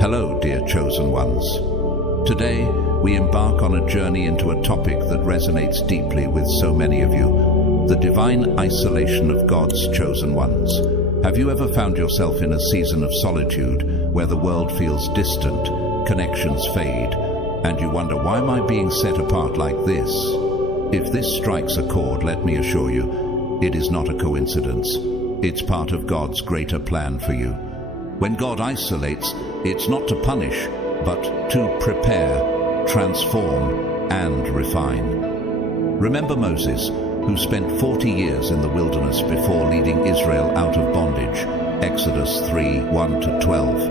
Hello, dear chosen ones. Today, we embark on a journey into a topic that resonates deeply with so many of you, the divine isolation of God's chosen ones. Have you ever found yourself in a season of solitude where the world feels distant, connections fade, and you wonder, why am I being set apart like this? If this strikes a chord, let me assure you, it is not a coincidence. It's part of God's greater plan for you. When God isolates, it's not to punish, but to prepare, transform, and refine. Remember Moses, who spent 40 years in the wilderness before leading Israel out of bondage, Exodus 3:1-12.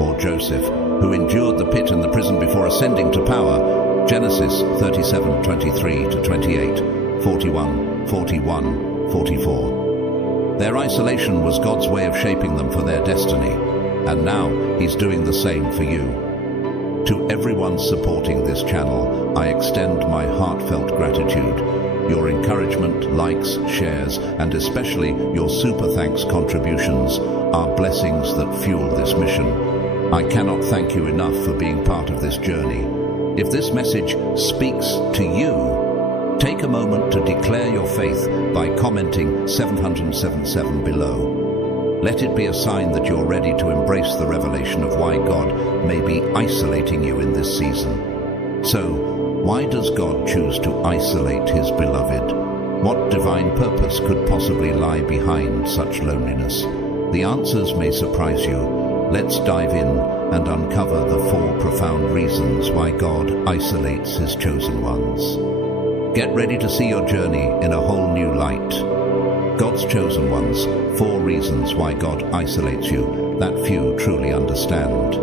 Or Joseph, who endured the pit and the prison before ascending to power, Genesis 37:23-28, 41:44. Their isolation was God's way of shaping them for their destiny, and now He's doing the same for you. To everyone supporting this channel, I extend my heartfelt gratitude. Your encouragement, likes, shares, and especially your super thanks contributions are blessings that fuel this mission. I cannot thank you enough for being part of this journey. If this message speaks to you, take a moment to declare your faith by commenting 777 below. Let it be a sign that you're ready to embrace the revelation of why God may be isolating you in this season. So, why does God choose to isolate His beloved? What divine purpose could possibly lie behind such loneliness? The answers may surprise you. Let's dive in and uncover the 4 profound reasons why God isolates His chosen ones. Get ready to see your journey in a whole new light. God's chosen ones, 4 reasons why God isolates you that few truly understand.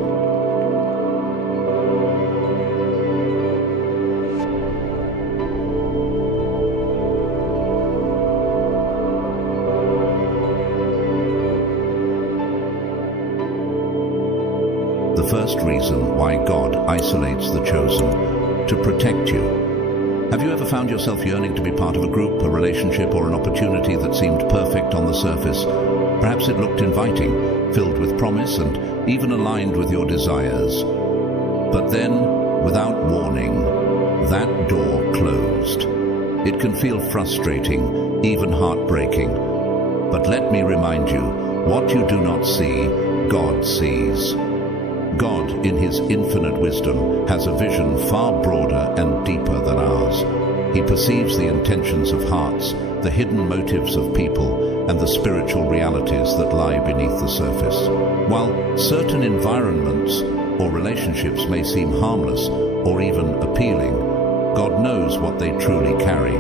The first reason why God isolates the chosen: to protect you. Have you ever found yourself yearning to be part of a group, a relationship, or an opportunity that seemed perfect on the surface? Perhaps it looked inviting, filled with promise, and even aligned with your desires. But then, without warning, that door closed. It can feel frustrating, even heartbreaking. But let me remind you, what you do not see, God sees. God, in His infinite wisdom, has a vision far broader and deeper than ours. He perceives the intentions of hearts, the hidden motives of people, and the spiritual realities that lie beneath the surface. While certain environments or relationships may seem harmless or even appealing, God knows what they truly carry.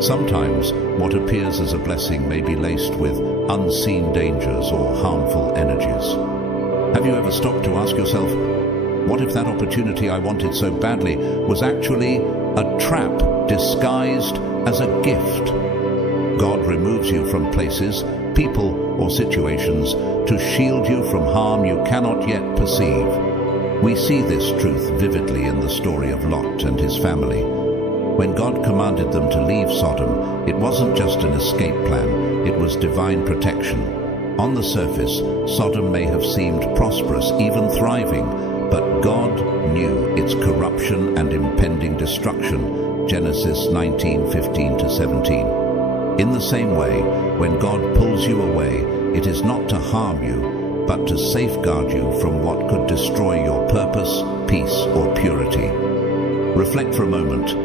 Sometimes what appears as a blessing may be laced with unseen dangers or harmful energies. Have you ever stopped to ask yourself, what if that opportunity I wanted so badly was actually a trap disguised as a gift? God removes you from places, people, or situations to shield you from harm you cannot yet perceive. We see this truth vividly in the story of Lot and his family. When God commanded them to leave Sodom, it wasn't just an escape plan, it was divine protection. On the surface, Sodom may have seemed prosperous, even thriving, but God knew its corruption and impending destruction, Genesis 19:15-17. In the same way, when God pulls you away, it is not to harm you, but to safeguard you from what could destroy your purpose, peace, or purity. Reflect for a moment.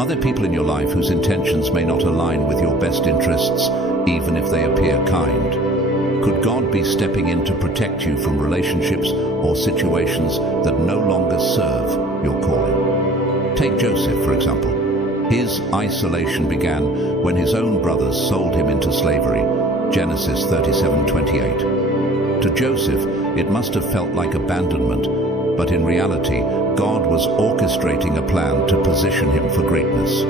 Are there people in your life whose intentions may not align with your best interests, even if they appear kind? Could God be stepping in to protect you from relationships or situations that no longer serve your calling? Take Joseph, for example. His isolation began when his own brothers sold him into slavery, Genesis 37:28. To Joseph, it must have felt like abandonment, but in reality, God was orchestrating a plan to position him for greatness.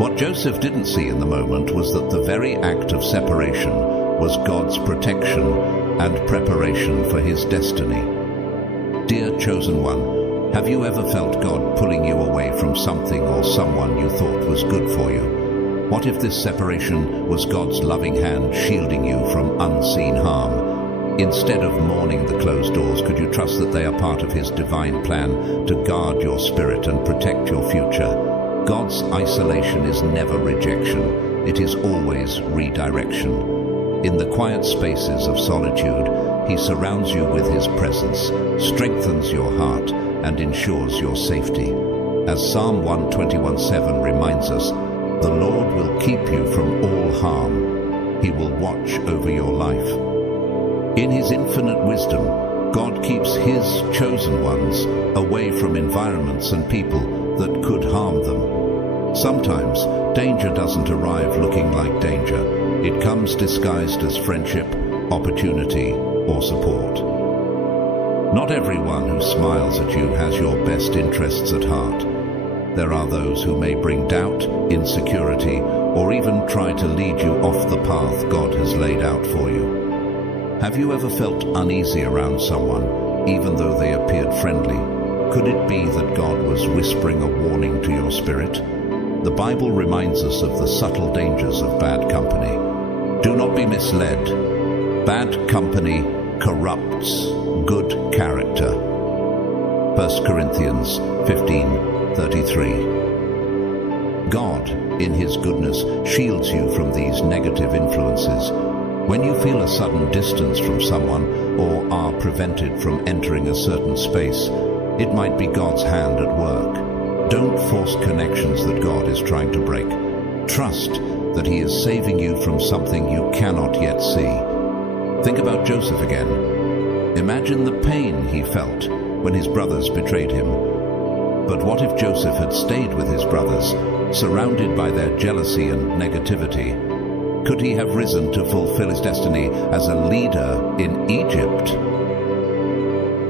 What Joseph didn't see in the moment was that the very act of separation was God's protection and preparation for his destiny. Dear chosen one, have you ever felt God pulling you away from something or someone you thought was good for you? What if this separation was God's loving hand shielding you from unseen harm? Instead of mourning the closed doors, could you trust that they are part of His divine plan to guard your spirit and protect your future? God's isolation is never rejection. It is always redirection. In the quiet spaces of solitude, He surrounds you with His presence, strengthens your heart, and ensures your safety. As Psalm 121:7 reminds us, the Lord will keep you from all harm. He will watch over your life. In His infinite wisdom, God keeps His chosen ones away from environments and people that could harm them. Sometimes, danger doesn't arrive looking like danger. It comes disguised as friendship, opportunity, or support. Not everyone who smiles at you has your best interests at heart. There are those who may bring doubt, insecurity, or even try to lead you off the path God has laid out for you. Have you ever felt uneasy around someone, even though they appeared friendly? Could it be that God was whispering a warning to your spirit? The Bible reminds us of the subtle dangers of bad company. Do not be misled. Bad company corrupts good character. 1 Corinthians 15:33. God, in His goodness, shields you from these negative influences. When you feel a sudden distance from someone or are prevented from entering a certain space, it might be God's hand at work. Don't force connections that God is trying to break. Trust that He is saving you from something you cannot yet see. Think about Joseph again. Imagine the pain he felt when his brothers betrayed him. But what if Joseph had stayed with his brothers, surrounded by their jealousy and negativity? Could he have risen to fulfill his destiny as a leader in Egypt?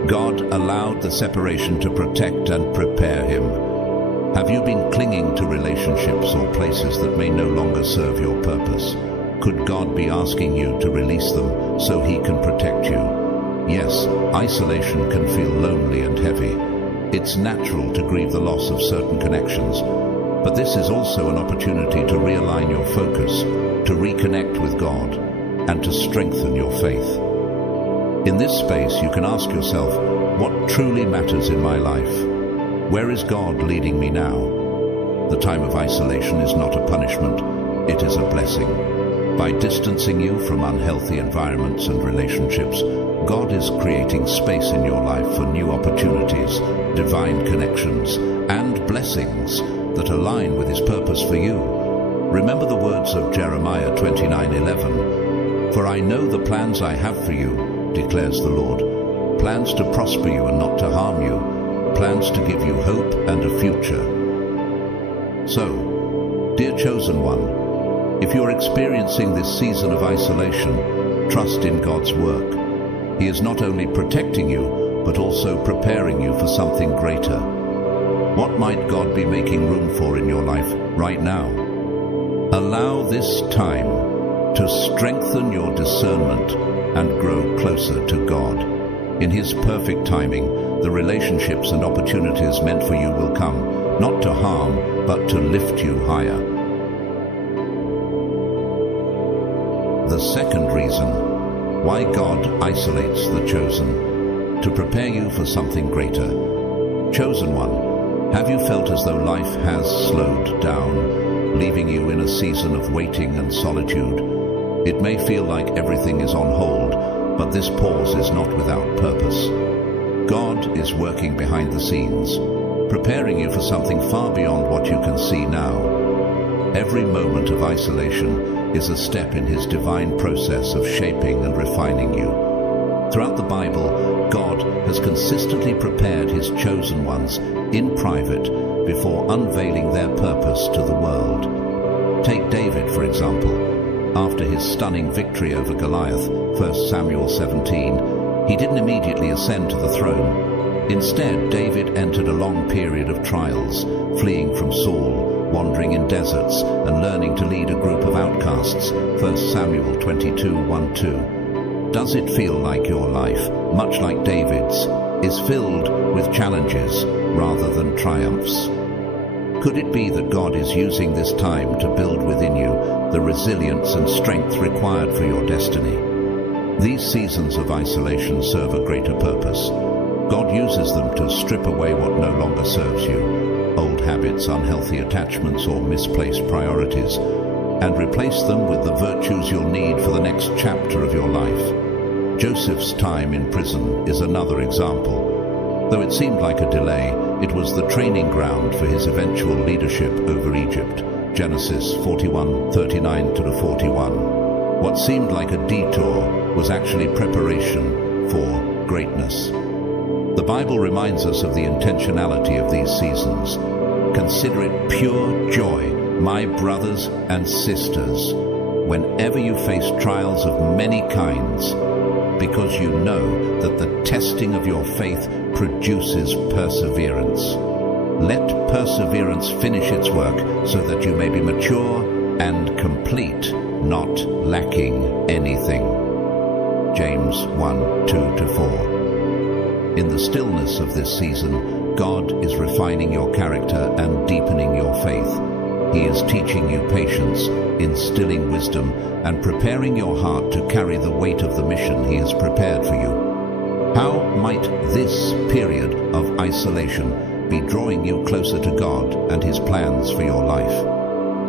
God allowed the separation to protect and prepare him. Have you been clinging to relationships or places that may no longer serve your purpose? Could God be asking you to release them so He can protect you? Yes, isolation can feel lonely and heavy. It's natural to grieve the loss of certain connections, but this is also an opportunity to realign your focus, to reconnect with God, and to strengthen your faith. In this space, you can ask yourself, what truly matters in my life? Where is God leading me now? The time of isolation is not a punishment, it is a blessing. By distancing you from unhealthy environments and relationships, God is creating space in your life for new opportunities, divine connections, and blessings that align with His purpose for you. Remember the words of Jeremiah 29:11. For I know the plans I have for you, declares the Lord, plans to prosper you and not to harm you, plans to give you hope and a future. So, dear chosen one, if you're experiencing this season of isolation, trust in God's work. He is not only protecting you, but also preparing you for something greater. What might God be making room for in your life right now? Allow this time to strengthen your discernment and grow closer to God. In His perfect timing, the relationships and opportunities meant for you will come, not to harm, but to lift you higher. The second reason why God isolates the chosen, to prepare you for something greater. Chosen one, have you felt as though life has slowed down, leaving you in a season of waiting and solitude? It may feel like everything is on hold, but this pause is not without purpose. God is working behind the scenes, preparing you for something far beyond what you can see now. Every moment of isolation is a step in His divine process of shaping and refining you. Throughout the Bible, God has consistently prepared His chosen ones in private before unveiling their purpose to the world. Take David, for example. After his stunning victory over Goliath, 1 Samuel 17, he didn't immediately ascend to the throne. Instead, David entered a long period of trials, fleeing from Saul, wandering in deserts, and learning to lead a group of outcasts, 1 Samuel 22:1-2. Does it feel like your life, much like David's, is filled with challenges rather than triumphs? Could it be that God is using this time to build within you the resilience and strength required for your destiny? These seasons of isolation serve a greater purpose. God uses them to strip away what no longer serves you, old habits, unhealthy attachments, or misplaced priorities, and replace them with the virtues you'll need for the next chapter of your life. Joseph's time in prison is another example. Though it seemed like a delay, it was the training ground for his eventual leadership over Egypt. Genesis 41:39-41. What seemed like a detour was actually preparation for greatness. The Bible reminds us of the intentionality of these seasons. Consider it pure joy, my brothers and sisters, whenever you face trials of many kinds, because you know that the testing of your faith produces perseverance. Let perseverance finish its work so that you may be mature and complete, not lacking anything. James 1:2-4. In the stillness of this season, God is refining your character and deepening your faith. He is teaching you patience, instilling wisdom, and preparing your heart to carry the weight of the mission He has prepared for you. How might this period of isolation be drawing you closer to God and His plans for your life?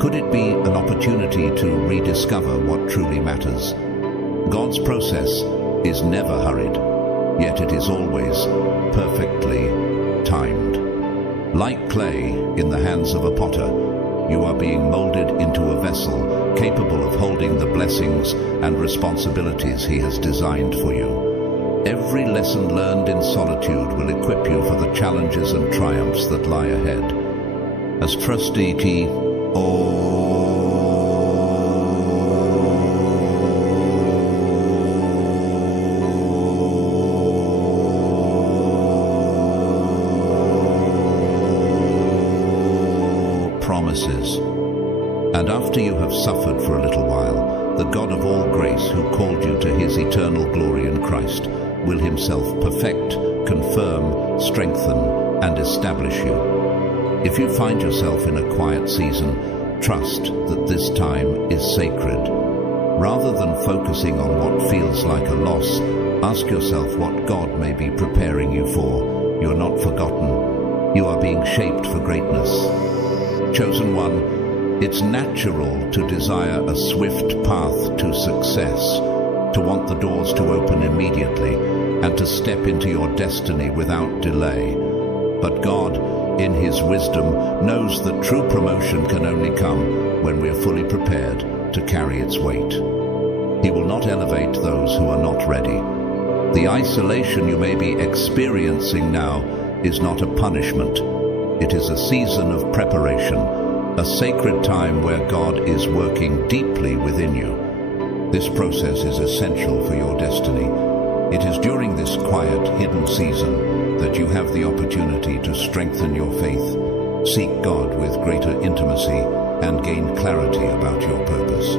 Could it be an opportunity to rediscover what truly matters? God's process is never hurried, yet it is always perfectly timed. Like clay in the hands of a potter, you are being molded into a vessel capable of holding the blessings and responsibilities He has designed for you. Every lesson learned in solitude will equip you for the challenges and triumphs that lie ahead. As trustee key, promises. And after you have suffered for a little while, the God of all grace, who called you to His eternal glory in Christ, will Himself perfect, confirm, strengthen, and establish you. If you find yourself in a quiet season, trust that this time is sacred. Rather than focusing on what feels like a loss, ask yourself what God may be preparing you for. You are not forgotten. You are being shaped for greatness. Chosen one, it's natural to desire a swift path to success, to want the doors to open immediately, and to step into your destiny without delay. But God, in His wisdom, knows that true promotion can only come when we are fully prepared to carry its weight. He will not elevate those who are not ready. The isolation you may be experiencing now is not a punishment. It is a season of preparation, a sacred time where God is working deeply within you. This process is essential for your destiny. It is during this quiet, hidden season that you have the opportunity to strengthen your faith, seek God with greater intimacy, and gain clarity about your purpose.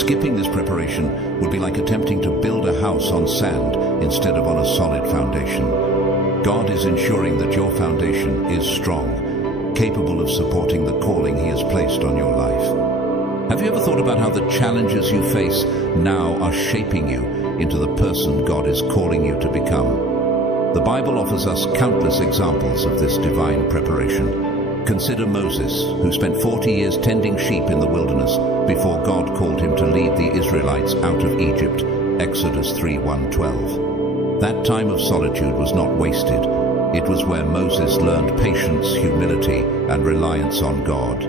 Skipping this preparation would be like attempting to build a house on sand instead of on a solid foundation. God is ensuring that your foundation is strong, capable of supporting the calling He has placed on your life. Have you ever thought about how the challenges you face now are shaping you into the person God is calling you to become? The Bible offers us countless examples of this divine preparation. Consider Moses, who spent 40 years tending sheep in the wilderness before God called him to lead the Israelites out of Egypt, Exodus 3:1-12. That time of solitude was not wasted. It was where Moses learned patience, humility, and reliance on God.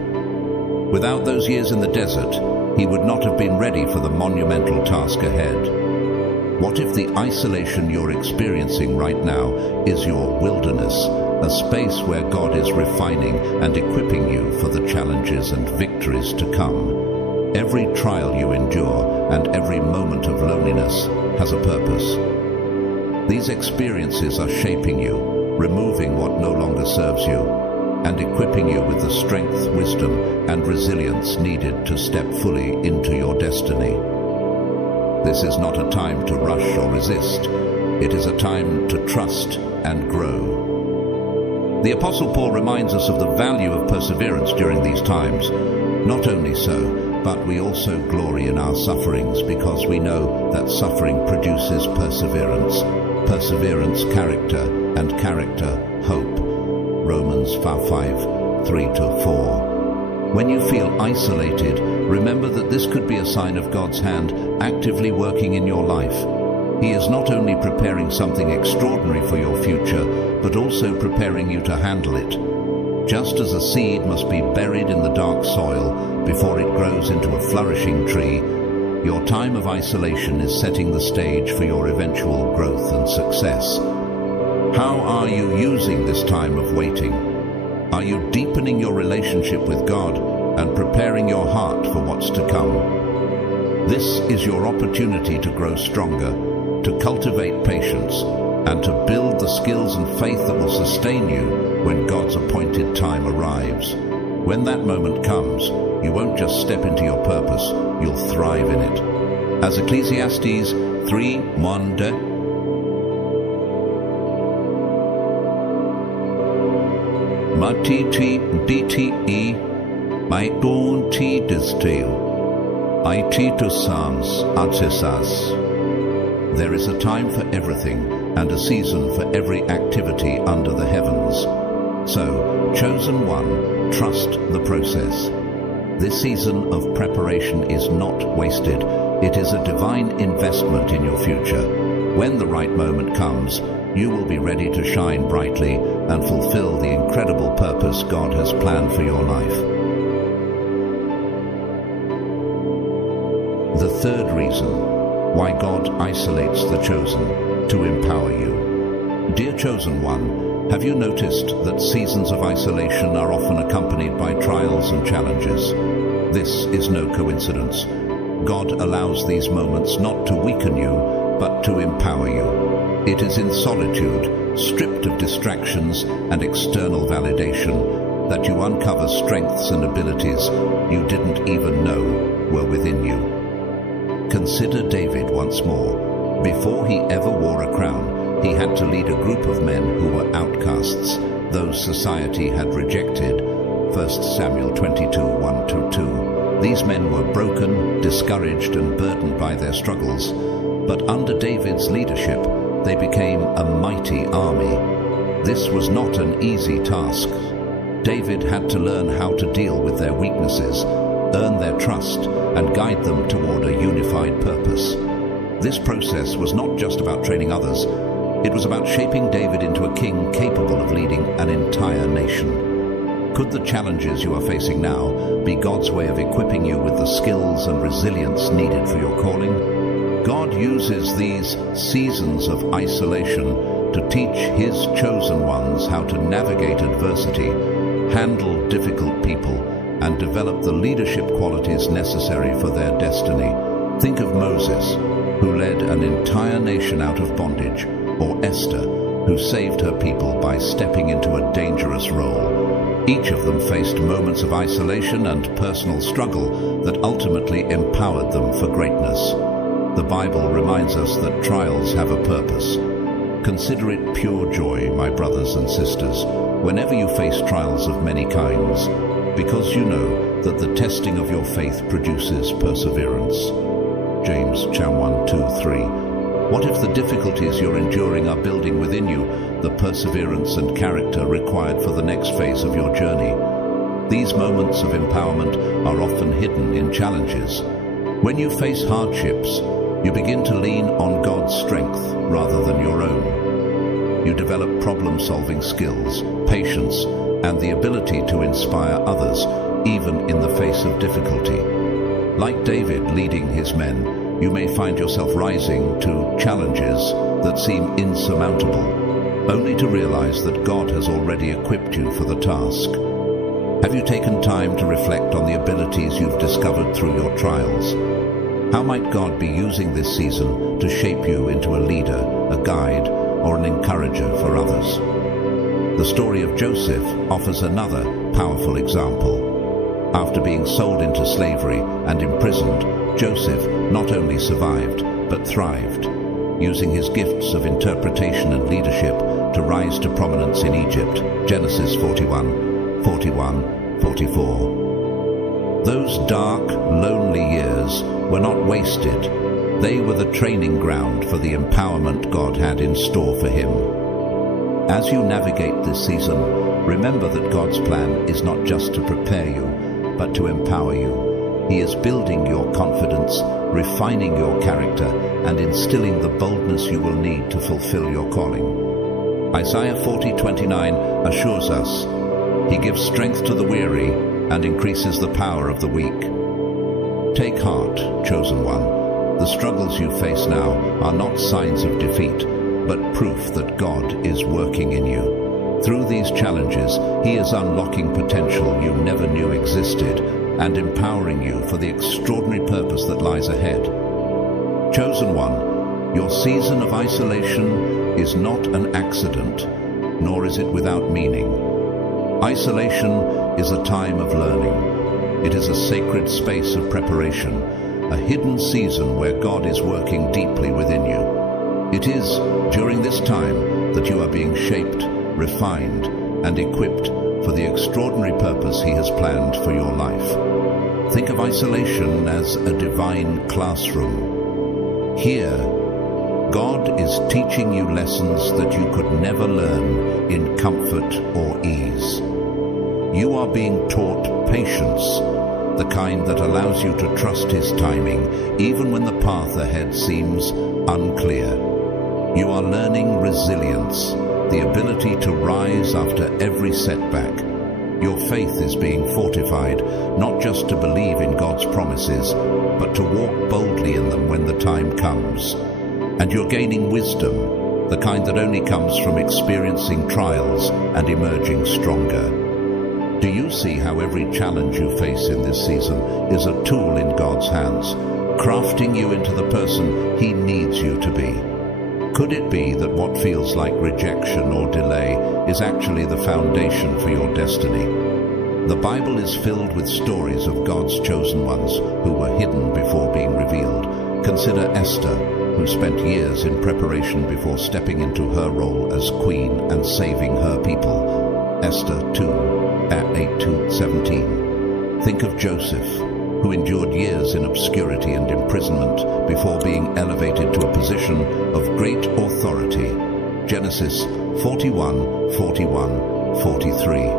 Without those years in the desert, he would not have been ready for the monumental task ahead. What if the isolation you're experiencing right now is your wilderness, a space where God is refining and equipping you for the challenges and victories to come? Every trial you endure and every moment of loneliness has a purpose. These experiences are shaping you, removing what no longer serves you, and equipping you with the strength, wisdom, and resilience needed to step fully into your destiny. This is not a time to rush or resist. It is a time to trust and grow. The Apostle Paul reminds us of the value of perseverance during these times. Not only so, but we also glory in our sufferings because we know that suffering produces perseverance, perseverance character, and character hope. Romans 5:3-4. When you feel isolated, remember that this could be a sign of God's hand actively working in your life. He is not only preparing something extraordinary for your future, but also preparing you to handle it. Just as a seed must be buried in the dark soil before it grows into a flourishing tree, your time of isolation is setting the stage for your eventual growth and success. How are you using this time of waiting? Are you deepening your relationship with God and preparing your heart for what's to come? This is your opportunity to grow stronger, to cultivate patience, and to build the skills and faith that will sustain you when God's appointed time arrives. When that moment comes, you won't just step into your purpose, you'll thrive in it. As Ecclesiastes 3:1 Matiti DTE Maitun T Distil Ititusans Atisas. There is a time for everything and a season for every activity under the heavens. So, chosen one, trust the process. This season of preparation is not wasted. It is a divine investment in your future. When the right moment comes, you will be ready to shine brightly and fulfill the incredible purpose God has planned for your life. The third reason why God isolates the chosen: to empower you. Dear chosen one, have you noticed that seasons of isolation are often accompanied by trials and challenges? This is no coincidence. God allows these moments not to weaken you, but to empower you. It is in solitude, stripped of distractions and external validation, that you uncover strengths and abilities you didn't even know were within you. Consider David once more. Before he ever wore a crown, he had to lead a group of men who were outcasts, those society had rejected. 1 Samuel 22:1-2. These men were broken, discouraged, and burdened by their struggles. But under David's leadership, they became a mighty army. This was not an easy task. David had to learn how to deal with their weaknesses, earn their trust, and guide them toward a unified purpose. This process was not just about training others. It was about shaping David into a king capable of leading an entire nation. Could the challenges you are facing now be God's way of equipping you with the skills and resilience needed for your calling? God uses these seasons of isolation to teach His chosen ones how to navigate adversity, handle difficult people, and develop the leadership qualities necessary for their destiny. Think of Moses, who led an entire nation out of bondage, or Esther, who saved her people by stepping into a dangerous role. Each of them faced moments of isolation and personal struggle that ultimately empowered them for greatness. The Bible reminds us that trials have a purpose. Consider it pure joy, my brothers and sisters, whenever you face trials of many kinds, because you know that the testing of your faith produces perseverance. James 1:2-3. What if the difficulties you're enduring are building within you the perseverance and character required for the next phase of your journey? These moments of empowerment are often hidden in challenges. When you face hardships, you begin to lean on God's strength rather than your own. You develop problem-solving skills, patience, and the ability to inspire others, even in the face of difficulty. Like David leading his men, you may find yourself rising to challenges that seem insurmountable, only to realize that God has already equipped you for the task. Have you taken time to reflect on the abilities you've discovered through your trials? How might God be using this season to shape you into a leader, a guide, or an encourager for others? The story of Joseph offers another powerful example. After being sold into slavery and imprisoned, Joseph not only survived, but thrived, using his gifts of interpretation and leadership to rise to prominence in Egypt. Genesis 41:44. Those dark, lonely years were not wasted. They were the training ground for the empowerment God had in store for him. As you navigate this season, remember that God's plan is not just to prepare you, but to empower you. He is building your confidence, refining your character, and instilling the boldness you will need to fulfill your calling. Isaiah 40:29 assures us, "He gives strength to the weary and increases the power of the weak." Take heart, chosen one. The struggles you face now are not signs of defeat, but proof that God is working in you. Through these challenges, He is unlocking potential you never knew existed and empowering you for the extraordinary purpose that lies ahead. Chosen one, your season of isolation is not an accident, nor is it without meaning. Isolation is a time of learning. It is a sacred space of preparation, a hidden season where God is working deeply within you. It is during this time that you are being shaped, refined, and equipped for the extraordinary purpose He has planned for your life. Think of isolation as a divine classroom. Here, God is teaching you lessons that you could never learn in comfort or ease. You are being taught patience, the kind that allows you to trust His timing, even when the path ahead seems unclear. You are learning resilience, the ability to rise after every setback. Your faith is being fortified, not just to believe in God's promises, but to walk boldly in them when the time comes. And you're gaining wisdom, the kind that only comes from experiencing trials and emerging stronger. Do you see how every challenge you face in this season is a tool in God's hands, crafting you into the person He needs you to be? Could it be that what feels like rejection or delay is actually the foundation for your destiny? The Bible is filled with stories of God's chosen ones who were hidden before being revealed. Consider Esther, who spent years in preparation before stepping into her role as queen and saving her people. Esther 8:17. Think of Joseph, who endured years in obscurity and imprisonment before being elevated to a position of great authority. Genesis 41:43.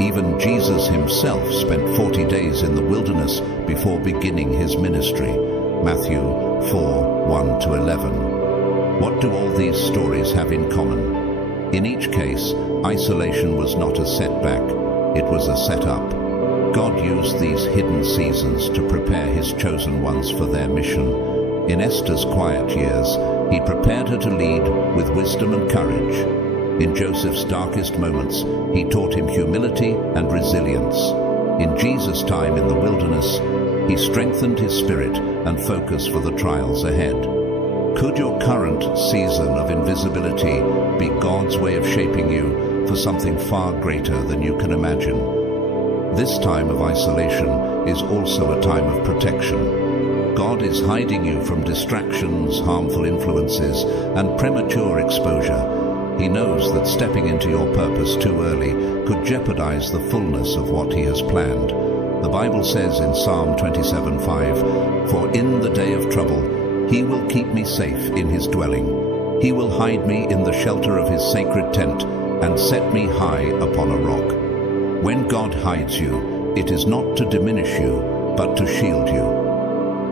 Even Jesus himself spent 40 days in the wilderness before beginning his ministry. Matthew 4:1-11. What do all these stories have in common? In each case, isolation was not a setback, it was a setup. God used these hidden seasons to prepare His chosen ones for their mission. In Esther's quiet years, He prepared her to lead with wisdom and courage. In Joseph's darkest moments, He taught him humility and resilience. In Jesus' time in the wilderness, He strengthened his spirit and focus for the trials ahead. Could your current season of invisibility be God's way of shaping you for something far greater than you can imagine? This time of isolation is also a time of protection. God is hiding you from distractions, harmful influences, and premature exposure. He knows that stepping into your purpose too early could jeopardize the fullness of what He has planned. The Bible says in Psalm 27:5, "For in the day of trouble, He will keep me safe in His dwelling. He will hide me in the shelter of His sacred tent and set me high upon a rock." When God hides you, it is not to diminish you, but to shield you.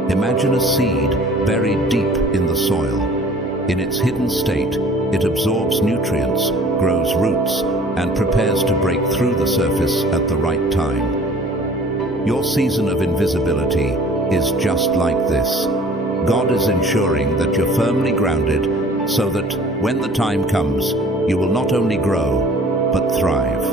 Imagine a seed buried deep in the soil. In its hidden state, it absorbs nutrients, grows roots, and prepares to break through the surface at the right time. Your season of invisibility is just like this. God is ensuring that you're firmly grounded so that when the time comes, you will not only grow, but thrive.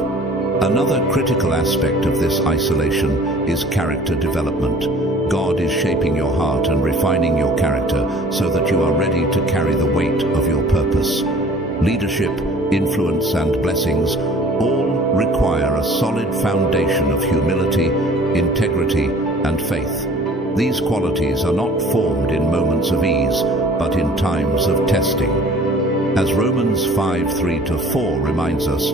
Another critical aspect of this isolation is character development. God is shaping your heart and refining your character so that you are ready to carry the weight of your purpose. Leadership, influence, and blessings all require a solid foundation of humility, integrity, and faith. These qualities are not formed in moments of ease, but in times of testing. As Romans 5:3-4 reminds us,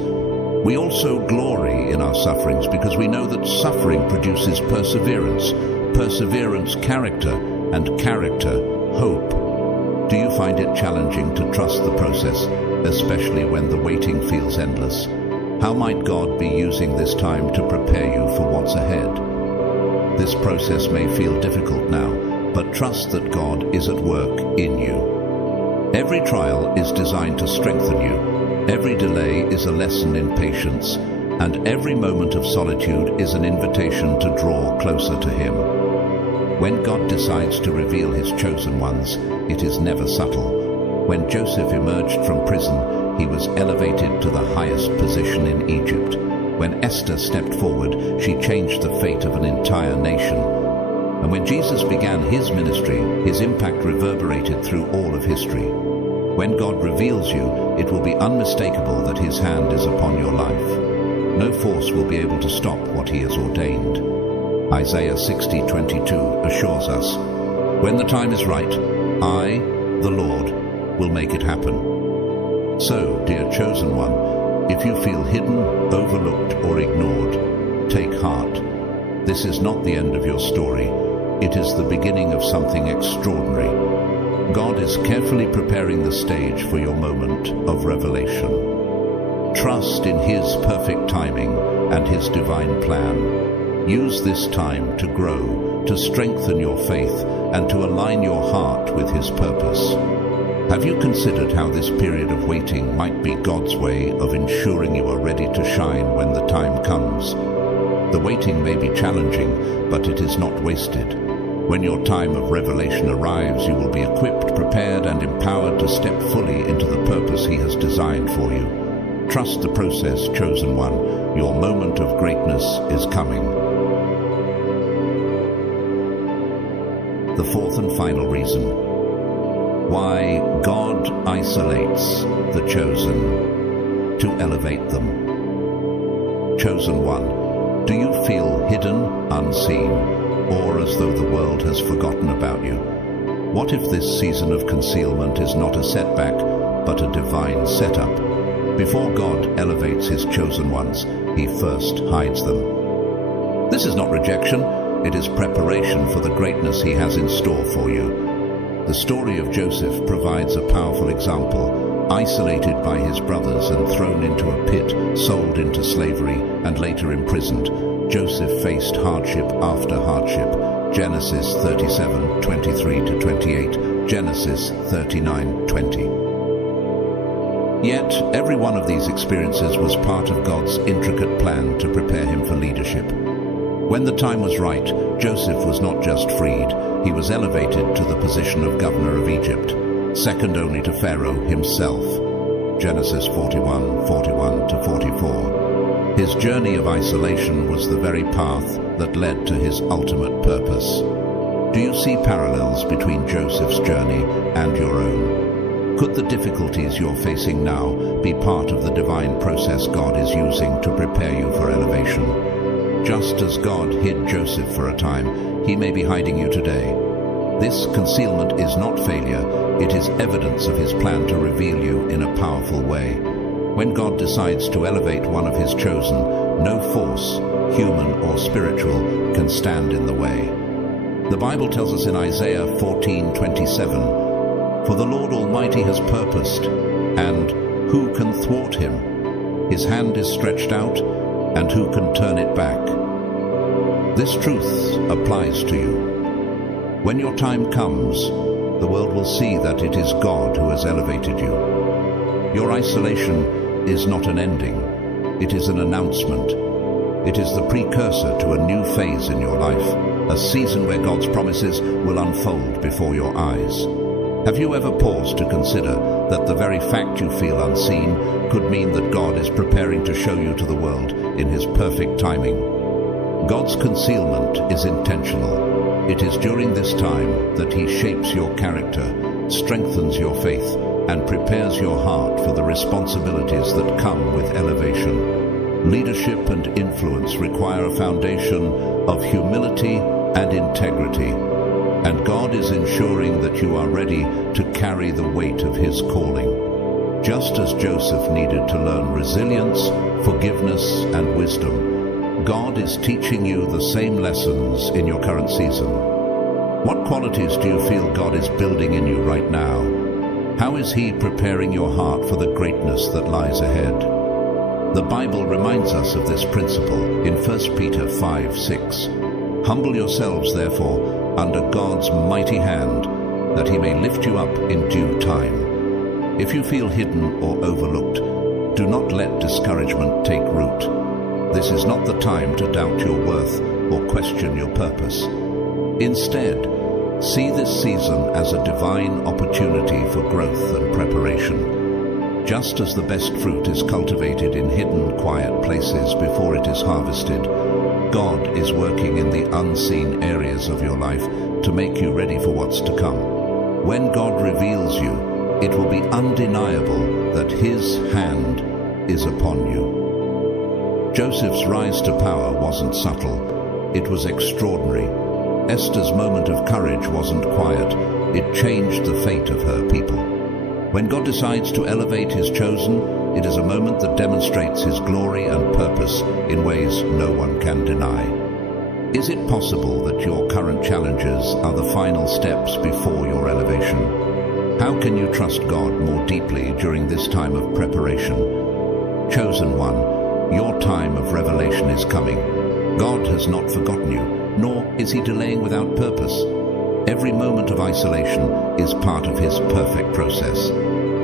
We also glory in our sufferings because we know that suffering produces perseverance, perseverance character, and character hope. Do you find it challenging to trust the process, especially when the waiting feels endless? How might God be using this time to prepare you for what's ahead? This process may feel difficult now, but trust that God is at work in you. Every trial is designed to strengthen you. Every delay is a lesson in patience, and every moment of solitude is an invitation to draw closer to Him. When God decides to reveal His chosen ones, it is never subtle. When Joseph emerged from prison, he was elevated to the highest position in Egypt. When Esther stepped forward, she changed the fate of an entire nation. And when Jesus began His ministry, His impact reverberated through all of history. When God reveals you, it will be unmistakable that His hand is upon your life. No force will be able to stop what He has ordained. Isaiah 60:22 assures us, "When the time is right, I, the Lord, will make it happen." So, dear chosen one, if you feel hidden, overlooked, or ignored, take heart. This is not the end of your story. It is the beginning of something extraordinary. God is carefully preparing the stage for your moment of revelation. Trust in His perfect timing and His divine plan. Use this time to grow, to strengthen your faith, and to align your heart with His purpose. Have you considered how this period of waiting might be God's way of ensuring you are ready to shine when the time comes? The waiting may be challenging, but it is not wasted. When your time of revelation arrives, you will be equipped, prepared, and empowered to step fully into the purpose He has designed for you. Trust the process, chosen one. Your moment of greatness is coming. The fourth and final reason why God isolates the chosen: to elevate them. Chosen one, do you feel hidden, unseen, or as though the world has forgotten about you? What if this season of concealment is not a setback, but a divine setup? Before God elevates His chosen ones, He first hides them. This is not rejection, it is preparation for the greatness He has in store for you. The story of Joseph provides a powerful example. Isolated by his brothers and thrown into a pit, sold into slavery, and later imprisoned, Joseph faced hardship after hardship. Genesis 37:23-28, Genesis 39:20. Yet, every one of these experiences was part of God's intricate plan to prepare him for leadership. When the time was right, Joseph was not just freed, he was elevated to the position of governor of Egypt, second only to Pharaoh himself. Genesis 41:41-44. His journey of isolation was the very path that led to his ultimate purpose. Do you see parallels between Joseph's journey and your own? Could the difficulties you're facing now be part of the divine process God is using to prepare you for elevation? Just as God hid Joseph for a time, He may be hiding you today. This concealment is not failure, it is evidence of His plan to reveal you in a powerful way. When God decides to elevate one of His chosen, no force, human or spiritual, can stand in the way. The Bible tells us in Isaiah 14:27, "For the Lord Almighty has purposed, and who can thwart Him? His hand is stretched out, and who can turn it back?" This truth applies to you. When your time comes, the world will see that it is God who has elevated you. Your isolation is not an ending, it is an announcement. It is the precursor to a new phase in your life, a season where God's promises will unfold before your eyes. Have you ever paused to consider that the very fact you feel unseen could mean that God is preparing to show you to the world in His perfect timing? God's concealment is intentional. It is during this time that He shapes your character, strengthens your faith, and prepares your heart for the responsibilities that come with elevation. Leadership and influence require a foundation of humility and integrity, and God is ensuring that you are ready to carry the weight of His calling. Just as Joseph needed to learn resilience, forgiveness, and wisdom, God is teaching you the same lessons in your current season. What qualities do you feel God is building in you right now? How is He preparing your heart for the greatness that lies ahead? The Bible reminds us of this principle in 1 Peter 5:6. Humble yourselves, therefore, under God's mighty hand, that He may lift you up in due time. If you feel hidden or overlooked, do not let discouragement take root. This is not the time to doubt your worth or question your purpose. Instead, see this season as a divine opportunity for growth and preparation. Just as the best fruit is cultivated in hidden, quiet places before it is harvested, God is working in the unseen areas of your life to make you ready for what's to come. When God reveals you, it will be undeniable that His hand is upon you. Joseph's rise to power wasn't subtle, it was extraordinary. Esther's moment of courage wasn't quiet, it changed the fate of her people. When God decides to elevate His chosen, it is a moment that demonstrates His glory and purpose in ways no one can deny. Is it possible that your current challenges are the final steps before your elevation? How can you trust God more deeply during this time of preparation? Chosen one, your time of revelation is coming. God has not forgotten you, nor is He delaying without purpose. Every moment of isolation is part of His perfect process,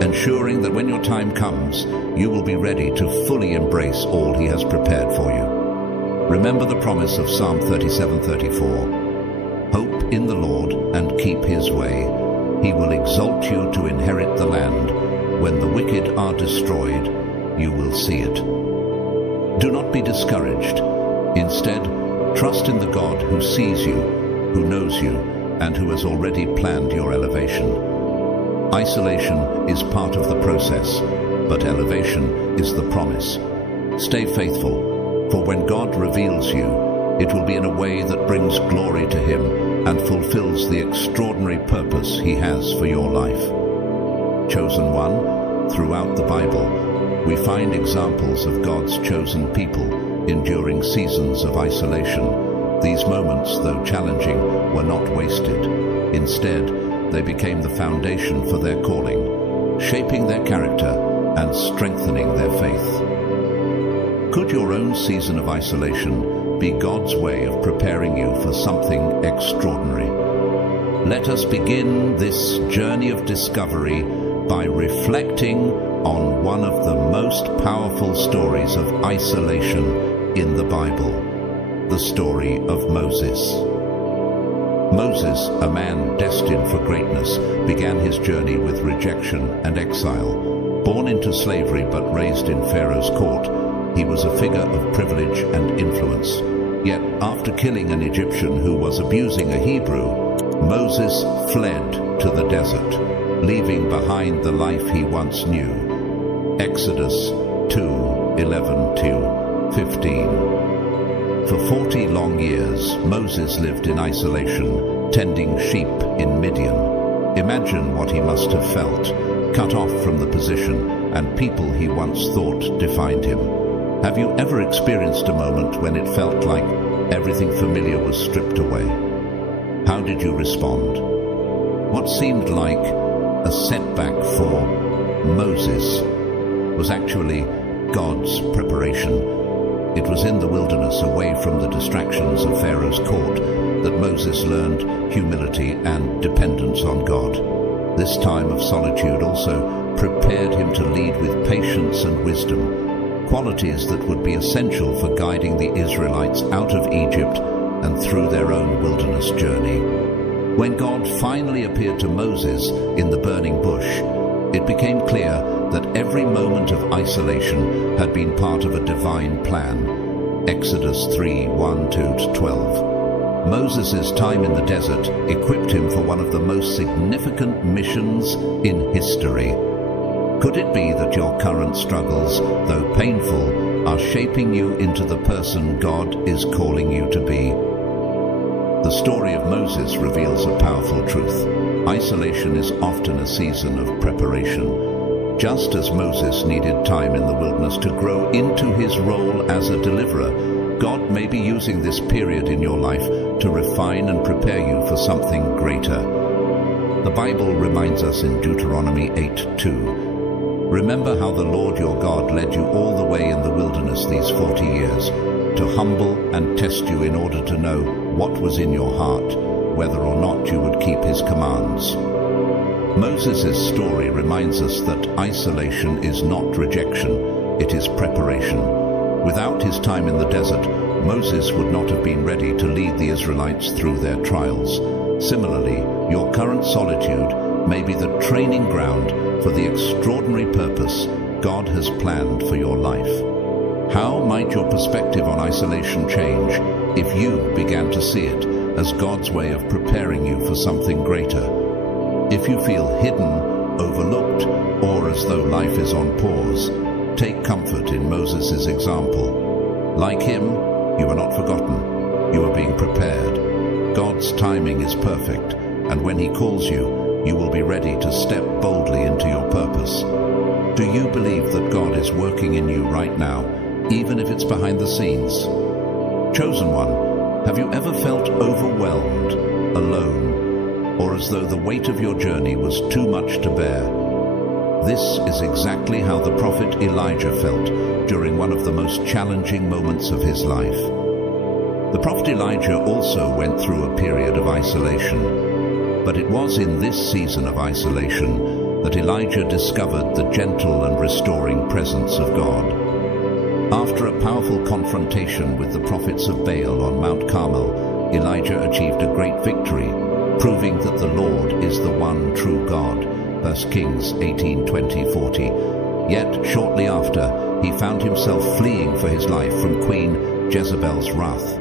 ensuring that when your time comes, you will be ready to fully embrace all He has prepared for you. Remember the promise of Psalm 37:34. Hope in the Lord and keep His way. He will exalt you to inherit the land. When the wicked are destroyed, you will see it. Do not be discouraged. Instead, trust in the God who sees you, who knows you, and who has already planned your elevation. Isolation is part of the process, but elevation is the promise. Stay faithful, for when God reveals you, it will be in a way that brings glory to Him and fulfills the extraordinary purpose He has for your life. Chosen one, throughout the Bible, we find examples of God's chosen people enduring seasons of isolation. These moments, though challenging, were not wasted. Instead, they became the foundation for their calling, shaping their character and strengthening their faith. Could your own season of isolation be God's way of preparing you for something extraordinary? Let us begin this journey of discovery by reflecting on one of the most powerful stories of isolation in the Bible, the story of Moses. Moses, a man destined for greatness, began his journey with rejection and exile. Born into slavery but raised in Pharaoh's court, he was a figure of privilege and influence. Yet, after killing an Egyptian who was abusing a Hebrew, Moses fled to the desert, leaving behind the life he once knew. Exodus 2:11-15. For 40 long years, Moses lived in isolation, tending sheep in Midian. Imagine what he must have felt, cut off from the position and people he once thought defined him. Have you ever experienced a moment when it felt like everything familiar was stripped away? How did you respond? What seemed like a setback for Moses was actually God's preparation. It was in the wilderness, away from the distractions of Pharaoh's court, that Moses learned humility and dependence on God. This time of solitude also prepared him to lead with patience and wisdom, qualities that would be essential for guiding the Israelites out of Egypt and through their own wilderness journey. When God finally appeared to Moses in the burning bush, it became clear that every moment of isolation had been part of a divine plan. Exodus 3:1-12. Moses' time in the desert equipped him for one of the most significant missions in history. Could it be that your current struggles, though painful, are shaping you into the person God is calling you to be? The story of Moses reveals a powerful truth. Isolation is often a season of preparation. Just as Moses needed time in the wilderness to grow into his role as a deliverer, God may be using this period in your life to refine and prepare you for something greater. The Bible reminds us in Deuteronomy 8:2, "Remember how the Lord your God led you all the way in the wilderness these 40 years, to humble and test you in order to know what was in your heart, whether or not you would keep his commands." Moses' story reminds us that isolation is not rejection, it is preparation. Without his time in the desert, Moses would not have been ready to lead the Israelites through their trials. Similarly, your current solitude may be the training ground for the extraordinary purpose God has planned for your life. How might your perspective on isolation change if you began to see it as God's way of preparing you for something greater? If you feel hidden, overlooked, or as though life is on pause, take comfort in Moses' example. Like him, you are not forgotten. You are being prepared. God's timing is perfect, and when he calls you, you will be ready to step boldly into your purpose. Do you believe that God is working in you right now, even if it's behind the scenes? Chosen one, have you ever felt overwhelmed, alone, or as though the weight of your journey was too much to bear? This is exactly how the prophet Elijah felt during one of the most challenging moments of his life. The prophet Elijah also went through a period of isolation, but it was in this season of isolation that Elijah discovered the gentle and restoring presence of God. After a powerful confrontation with the prophets of Baal on Mount Carmel, Elijah achieved a great victory, proving that the Lord is the one true God. 1 Kings 18:20-40. Yet, shortly after, he found himself fleeing for his life from Queen Jezebel's wrath.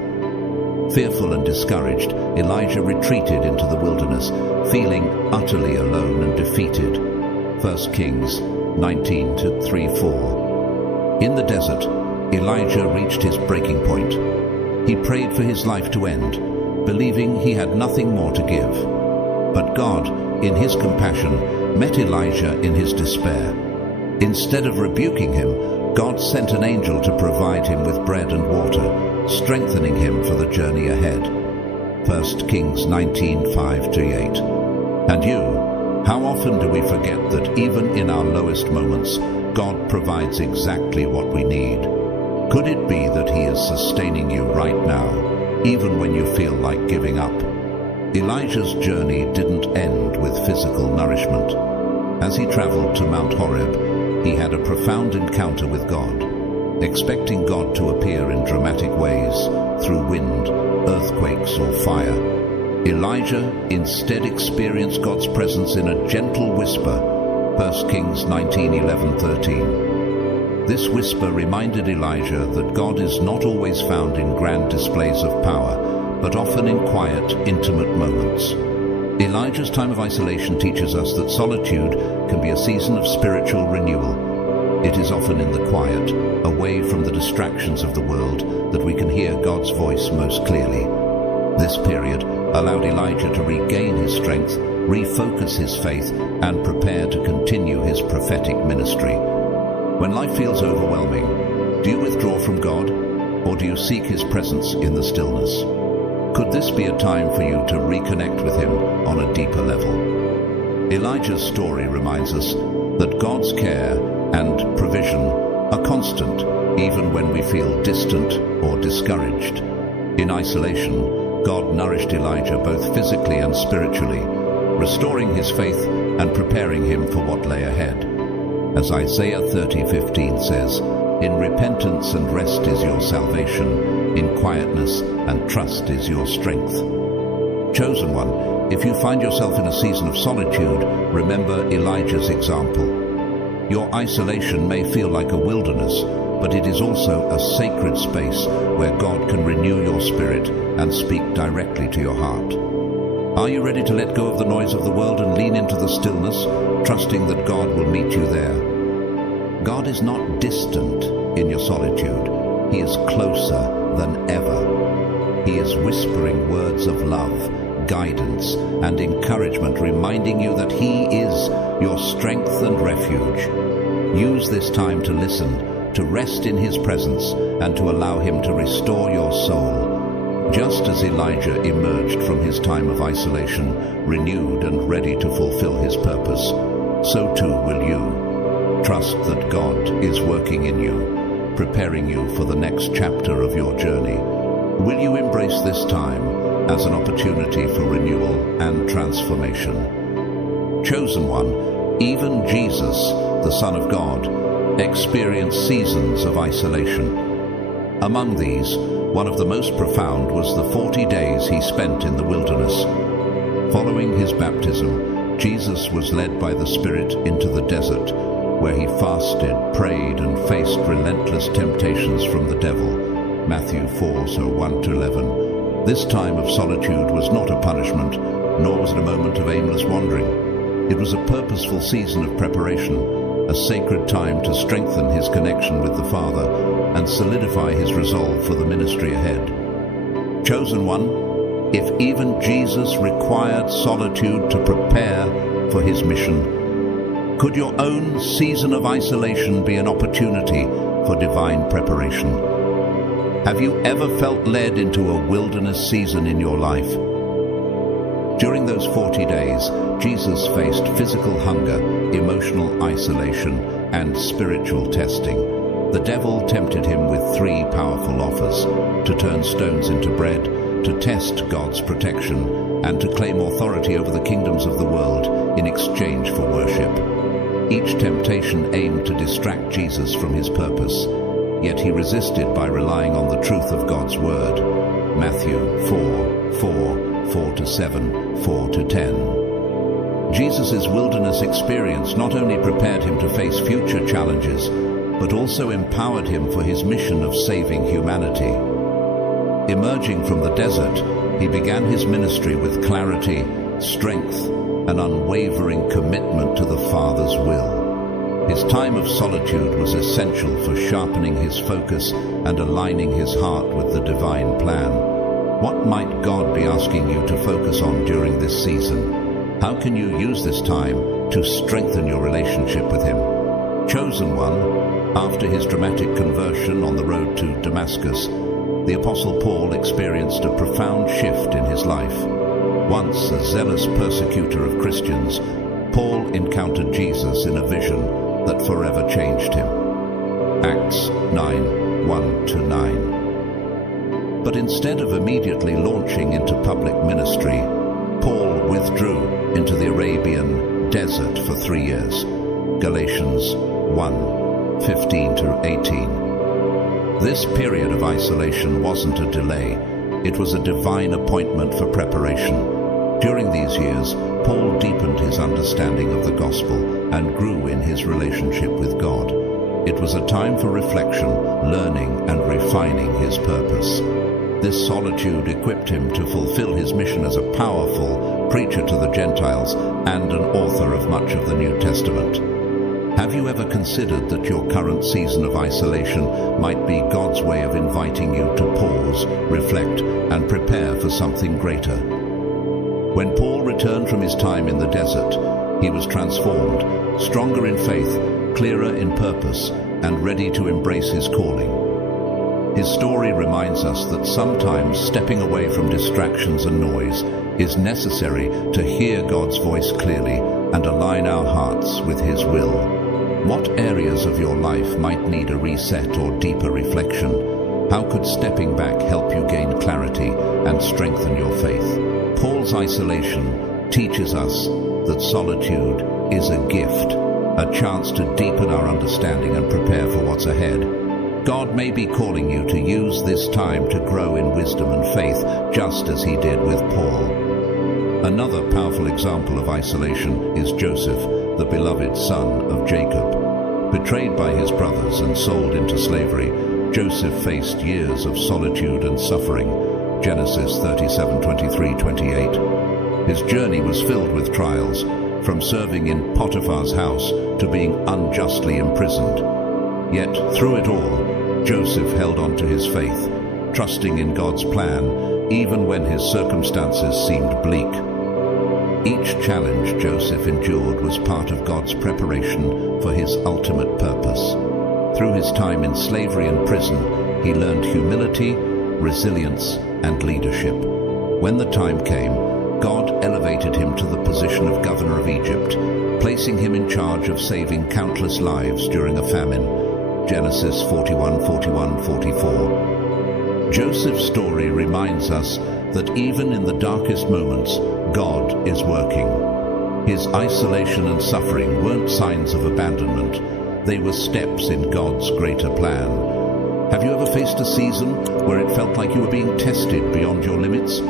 Fearful and discouraged, Elijah retreated into the wilderness, feeling utterly alone and defeated. 1 Kings 19:3-4. In the desert, Elijah reached his breaking point. He prayed for his life to end, believing he had nothing more to give. But God, in his compassion, met Elijah in his despair. Instead of rebuking him, God sent an angel to provide him with bread and water, strengthening him for the journey ahead. 1 Kings 19:5-8. And you, how often do we forget that even in our lowest moments, God provides exactly what we need? Could it be that he is sustaining you right now, even when you feel like giving up? Elijah's journey didn't end with physical nourishment. As he traveled to Mount Horeb, he had a profound encounter with God, expecting God to appear in dramatic ways through wind, earthquakes, or fire. Elijah instead experienced God's presence in a gentle whisper. 1 Kings 19:11-13. This whisper reminded Elijah that God is not always found in grand displays of power, but often in quiet, intimate moments. Elijah's time of isolation teaches us that solitude can be a season of spiritual renewal. It is often in the quiet, away from the distractions of the world, that we can hear God's voice most clearly. This period allowed Elijah to regain his strength, refocus his faith, and prepare to continue his prophetic ministry. When life feels overwhelming, do you withdraw from God, or do you seek his presence in the stillness? Could this be a time for you to reconnect with him on a deeper level? Elijah's story reminds us that God's care and provision are constant, even when we feel distant or discouraged. In isolation, God nourished Elijah both physically and spiritually, restoring his faith and preparing him for what lay ahead. As Isaiah 30:15 says, "In repentance and rest is your salvation, in quietness and trust is your strength." Chosen one, if you find yourself in a season of solitude, remember Elijah's example. Your isolation may feel like a wilderness, but it is also a sacred space where God can renew your spirit and speak directly to your heart. Are you ready to let go of the noise of the world and lean into the stillness, trusting that God will meet you there? God is not distant in your solitude. He is closer than ever. He is whispering words of love, guidance, and encouragement, reminding you that He is your strength and refuge. Use this time to listen, to rest in his presence, and to allow him to restore your soul. Just as Elijah emerged from his time of isolation, renewed and ready to fulfill his purpose, so too will you. Trust that God is working in you, preparing you for the next chapter of your journey. Will you embrace this time as an opportunity for renewal and transformation? Chosen one, even Jesus, the Son of God, experienced seasons of isolation. Among these, one of the most profound was the 40 days he spent in the wilderness. Following his baptism, Jesus was led by the Spirit into the desert, where he fasted, prayed, and faced relentless temptations from the devil. Matthew 4:1-11. This time of solitude was not a punishment, nor was it a moment of aimless wandering. It was a purposeful season of preparation, a sacred time to strengthen his connection with the Father and solidify his resolve for the ministry ahead. Chosen one, if even Jesus required solitude to prepare for his mission, could your own season of isolation be an opportunity for divine preparation? Have you ever felt led into a wilderness season in your life? During those 40 days, Jesus faced physical hunger, emotional isolation, and spiritual testing. The devil tempted him with 3 powerful offers: to turn stones into bread, to test God's protection, and to claim authority over the kingdoms of the world in exchange for worship. Each temptation aimed to distract Jesus from his purpose, yet he resisted by relying on the truth of God's word. Matthew 4:4-7, 4-10. Jesus' wilderness experience not only prepared him to face future challenges, but also empowered him for his mission of saving humanity. Emerging from the desert, he began his ministry with clarity, strength, and unwavering commitment to the Father's will. His time of solitude was essential for sharpening his focus and aligning his heart with the divine plan. What might God be asking you to focus on during this season? How can you use this time to strengthen your relationship with him? Chosen one, after his dramatic conversion on the road to Damascus, the Apostle Paul experienced a profound shift in his life. Once a zealous persecutor of Christians, Paul encountered Jesus in a vision that forever changed him. Acts 9:1-9. But instead of immediately launching into public ministry, Paul withdrew into the Arabian desert for 3 years. Galatians 1:15-18. This period of isolation wasn't a delay, it was a divine appointment for preparation. During these years, Paul deepened his understanding of the gospel and grew in his relationship with God. It was a time for reflection, learning, and refining his purpose. This solitude equipped him to fulfill his mission as a powerful preacher to the Gentiles and an author of much of the New Testament. Have you ever considered that your current season of isolation might be God's way of inviting you to pause, reflect, and prepare for something greater? When Paul returned from his time in the desert, he was transformed, stronger in faith, clearer in purpose, and ready to embrace his calling. His story reminds us that sometimes stepping away from distractions and noise is necessary to hear God's voice clearly and align our hearts with his will. What areas of your life might need a reset or deeper reflection? How could stepping back help you gain clarity and strengthen your faith? Paul's isolation teaches us that solitude is a gift, a chance to deepen our understanding and prepare for what's ahead. God may be calling you to use this time to grow in wisdom and faith, just as he did with Paul. Another powerful example of isolation is Joseph, the beloved son of Jacob. Betrayed by his brothers and sold into slavery, Joseph faced years of solitude and suffering. Genesis 37:23-28. His journey was filled with trials, from serving in Potiphar's house to being unjustly imprisoned. Yet through it all, Joseph held on to his faith, trusting in God's plan, even when his circumstances seemed bleak. Each challenge Joseph endured was part of God's preparation for his ultimate purpose. Through his time in slavery and prison, he learned humility, resilience, and leadership. When the time came, God elevated him to the position of governor of Egypt, placing him in charge of saving countless lives during a famine. Genesis 41:44. Joseph's story reminds us that even in the darkest moments, God is working. His isolation and suffering weren't signs of abandonment. They were steps in God's greater plan. Have you ever faced a season where it felt like you were being tested beyond your limits?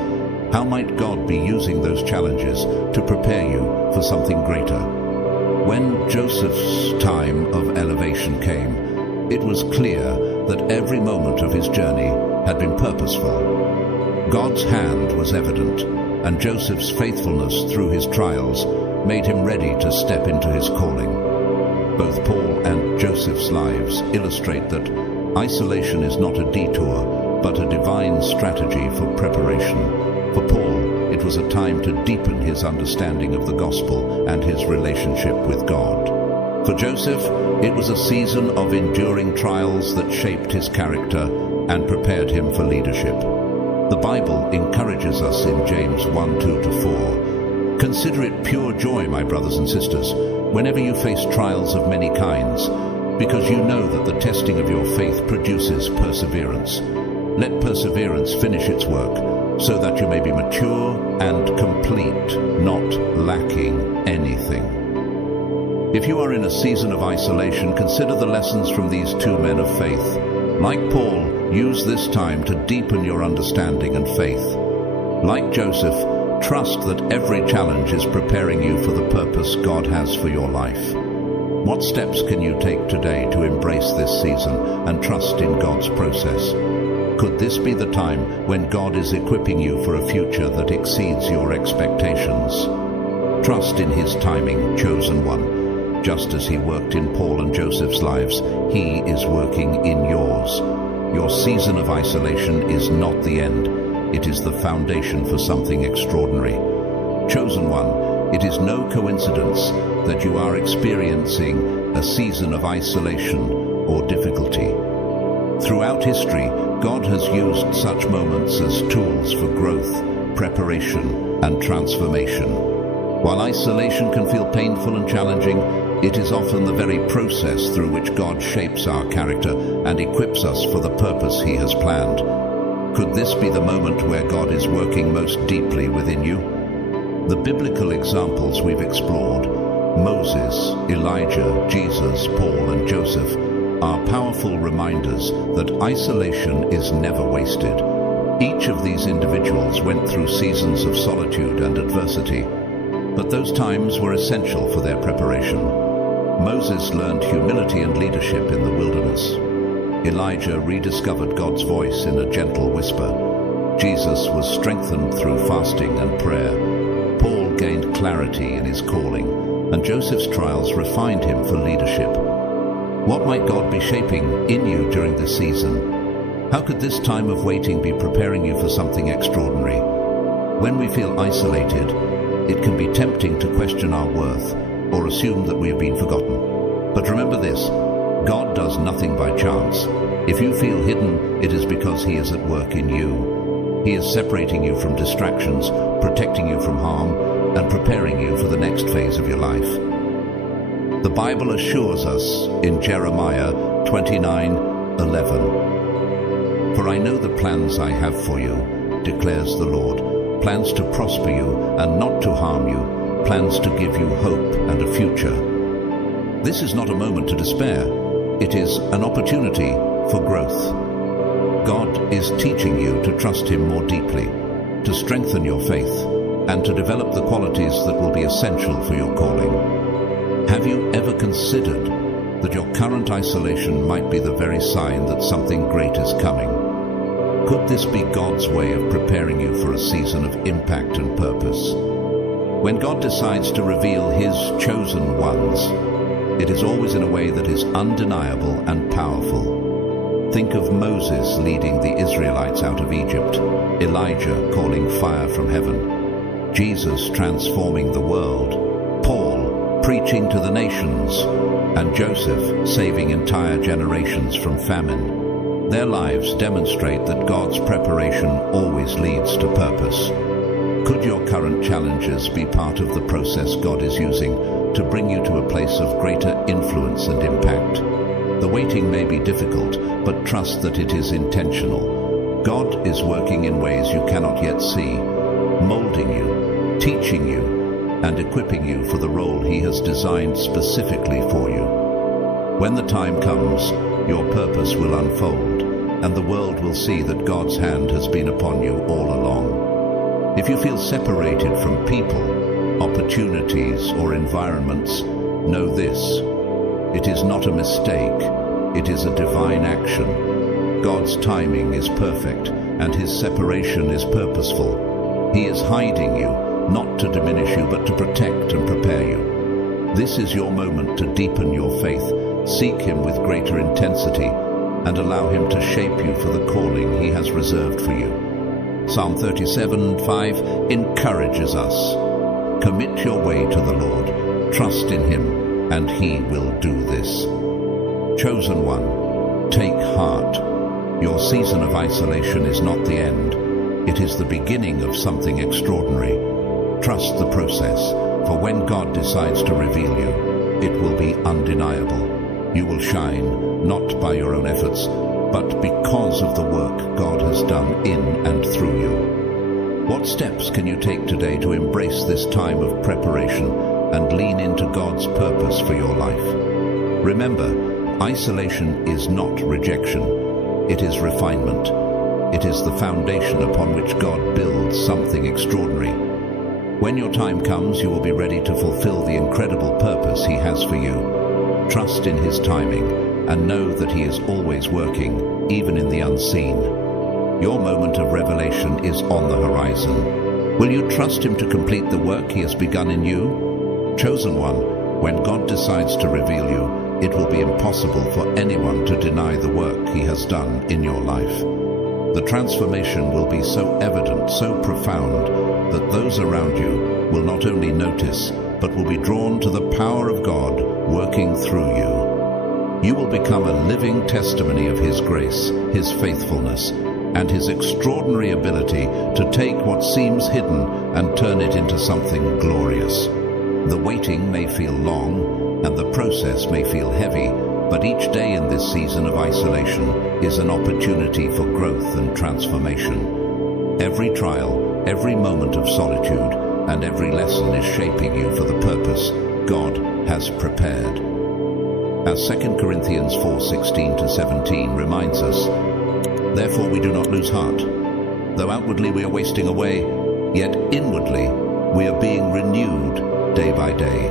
How might God be using those challenges to prepare you for something greater? When Joseph's time of elevation came, it was clear that every moment of his journey had been purposeful. God's hand was evident, and Joseph's faithfulness through his trials made him ready to step into his calling. Both Paul and Joseph's lives illustrate that isolation is not a detour, but a divine strategy for preparation. For Paul, it was a time to deepen his understanding of the gospel and his relationship with God. For Joseph, it was a season of enduring trials that shaped his character and prepared him for leadership. The Bible encourages us in James 1:2-4. Consider it pure joy, my brothers and sisters, whenever you face trials of many kinds, because you know that the testing of your faith produces perseverance. Let perseverance finish its work, so that you may be mature and complete, not lacking anything. If you are in a season of isolation, consider the lessons from these two men of faith. Like Paul, use this time to deepen your understanding and faith. Like Joseph, trust that every challenge is preparing you for the purpose God has for your life. What steps can you take today to embrace this season and trust in God's process? Could this be the time when God is equipping you for a future that exceeds your expectations? Trust in His timing, chosen one. Just as He worked in Paul and Joseph's lives, He is working in yours. Your season of isolation is not the end. It is the foundation for something extraordinary. Chosen one, it is no coincidence that you are experiencing a season of isolation or difficulty. Throughout history, God has used such moments as tools for growth, preparation, and transformation. While isolation can feel painful and challenging, it is often the very process through which God shapes our character and equips us for the purpose He has planned. Could this be the moment where God is working most deeply within you? The biblical examples we've explored, Moses, Elijah, Jesus, Paul, and Joseph, are powerful reminders that isolation is never wasted. Each of these individuals went through seasons of solitude and adversity, but those times were essential for their preparation. Moses learned humility and leadership in the wilderness. Elijah rediscovered God's voice in a gentle whisper. Jesus was strengthened through fasting and prayer. Paul gained clarity in his calling, and Joseph's trials refined him for leadership. What might God be shaping in you during this season? How could this time of waiting be preparing you for something extraordinary? When we feel isolated, it can be tempting to question our worth or assume that we have been forgotten. But remember this, God does nothing by chance. If you feel hidden, it is because He is at work in you. He is separating you from distractions, protecting you from harm, and preparing you for the next phase of your life. The Bible assures us in Jeremiah 29:11, "For I know the plans I have for you, declares the Lord, plans to prosper you and not to harm you, plans to give you hope and a future." This is not a moment to despair. It is an opportunity for growth. God is teaching you to trust Him more deeply, to strengthen your faith, and to develop the qualities that will be essential for your calling. Have you ever considered that your current isolation might be the very sign that something great is coming? Could this be God's way of preparing you for a season of impact and purpose? When God decides to reveal His chosen ones, it is always in a way that is undeniable and powerful. Think of Moses leading the Israelites out of Egypt, Elijah calling fire from heaven, Jesus transforming the world, Paul preaching to the nations, and Joseph saving entire generations from famine. Their lives demonstrate that God's preparation always leads to purpose. Could your current challenges be part of the process God is using to bring you to a place of greater influence and impact? The waiting may be difficult, but trust that it is intentional. God is working in ways you cannot yet see, molding you, teaching you, and equipping you for the role He has designed specifically for you. When the time comes, your purpose will unfold, and the world will see that God's hand has been upon you all along. If you feel separated from people, opportunities, or environments, know this: it is not a mistake, it is a divine action. God's timing is perfect, and His separation is purposeful. He is hiding you, not to diminish you, but to protect and prepare you. This is your moment to deepen your faith, seek Him with greater intensity, and allow Him to shape you for the calling He has reserved for you. Psalm 37:5 encourages us. Commit your way to the Lord, trust in Him, and He will do this. Chosen one, take heart. Your season of isolation is not the end. It is the beginning of something extraordinary. Trust the process, for when God decides to reveal you, it will be undeniable. You will shine, not by your own efforts, but because of the work God has done in and through you. What steps can you take today to embrace this time of preparation and lean into God's purpose for your life? Remember, isolation is not rejection. It is refinement. It is the foundation upon which God builds something extraordinary. When your time comes, you will be ready to fulfill the incredible purpose He has for you. Trust in His timing, and know that He is always working, even in the unseen. Your moment of revelation is on the horizon. Will you trust Him to complete the work He has begun in you? Chosen one, when God decides to reveal you, it will be impossible for anyone to deny the work He has done in your life. The transformation will be so evident, so profound, that those around you will not only notice, but will be drawn to the power of God working through you. You will become a living testimony of His grace, His faithfulness, and His extraordinary ability to take what seems hidden and turn it into something glorious. The waiting may feel long, and the process may feel heavy, but each day in this season of isolation is an opportunity for growth and transformation. Every trial, every moment of solitude, and every lesson is shaping you for the purpose God has prepared. As 2 Corinthians 4:16-17 reminds us, therefore we do not lose heart. Though outwardly we are wasting away, yet inwardly we are being renewed day by day.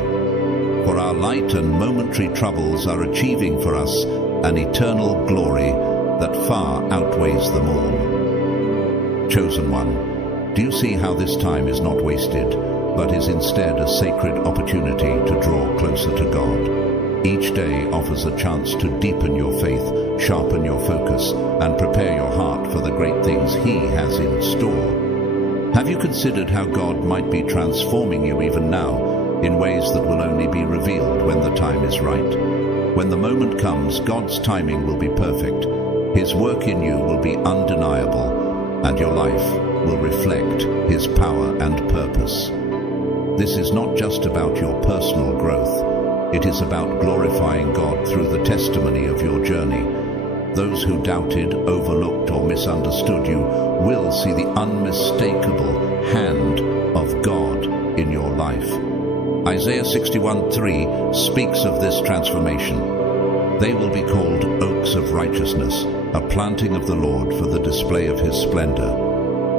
For our light and momentary troubles are achieving for us an eternal glory that far outweighs them all. Chosen one, do you see how this time is not wasted, but is instead a sacred opportunity to draw closer to God? Each day offers a chance to deepen your faith, sharpen your focus, and prepare your heart for the great things He has in store. Have you considered how God might be transforming you even now, in ways that will only be revealed when the time is right? When the moment comes, God's timing will be perfect. His work in you will be undeniable, and your life will reflect His power and purpose. This is not just about your personal growth. It is about glorifying God through the testimony of your journey. Those who doubted, overlooked, or misunderstood you will see the unmistakable hand of God in your life. Isaiah 61:3 speaks of this transformation. They will be called oaks of righteousness, a planting of the Lord for the display of His splendor.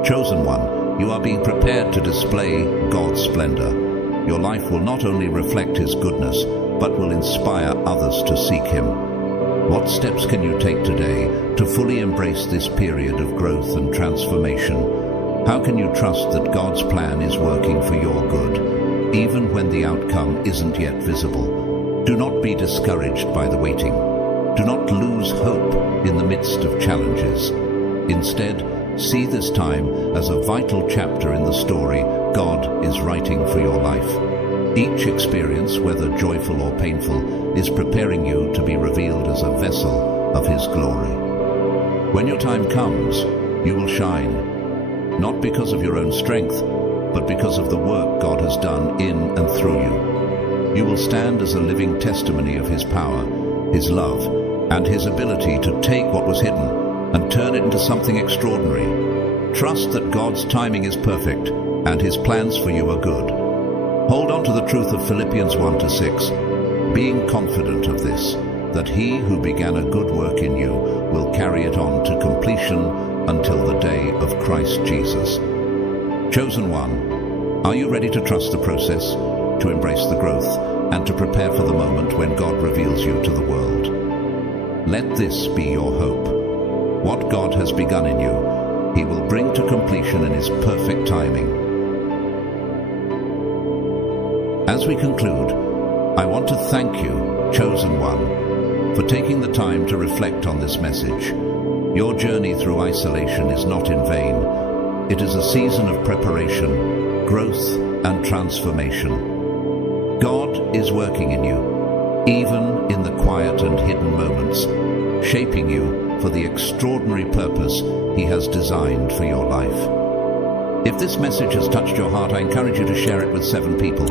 Chosen one, you are being prepared to display God's splendor. Your life will not only reflect His goodness, but will inspire others to seek Him. What steps can you take today to fully embrace this period of growth and transformation? How can you trust that God's plan is working for your good, even when the outcome isn't yet visible? Do not be discouraged by the waiting. Do not lose hope in the midst of challenges. Instead, see this time as a vital chapter in the story God is writing for your life. Each experience, whether joyful or painful, is preparing you to be revealed as a vessel of His glory. When your time comes, you will shine, not because of your own strength, but because of the work God has done in and through you. You will stand as a living testimony of His power, His love, and His ability to take what was hidden and turn it into something extraordinary. Trust that God's timing is perfect and His plans for you are good. Hold on to the truth of Philippians 1-6, being confident of this, that He who began a good work in you will carry it on to completion until the day of Christ Jesus. Chosen one, are you ready to trust the process, to embrace the growth, and to prepare for the moment when God reveals you to the world? Let this be your hope. What God has begun in you, He will bring to completion in His perfect timing. As we conclude, I want to thank you, Chosen One, for taking the time to reflect on this message. Your journey through isolation is not in vain. It is a season of preparation, growth, and transformation. God is working in you, even in the quiet and hidden moments, shaping you for the extraordinary purpose He has designed for your life. If this message has touched your heart, I encourage you to share it with 7 people.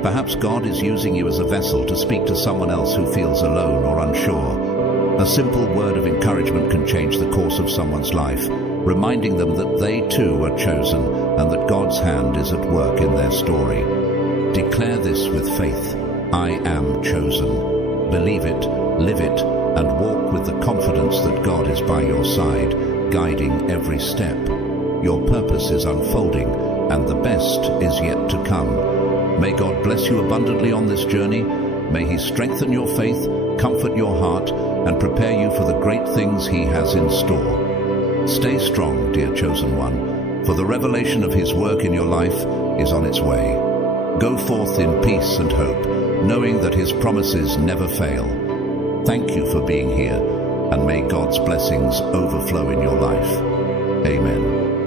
Perhaps God is using you as a vessel to speak to someone else who feels alone or unsure. A simple word of encouragement can change the course of someone's life, reminding them that they too are chosen and that God's hand is at work in their story. Declare this with faith. I am chosen. Believe it, live it, and walk with the confidence that God is by your side, guiding every step. Your purpose is unfolding, and the best is yet to come. May God bless you abundantly on this journey. May He strengthen your faith, comfort your heart, and prepare you for the great things He has in store. Stay strong, dear chosen one, for the revelation of His work in your life is on its way. Go forth in peace and hope, knowing that His promises never fail. Thank you for being here, and may God's blessings overflow in your life. Amen.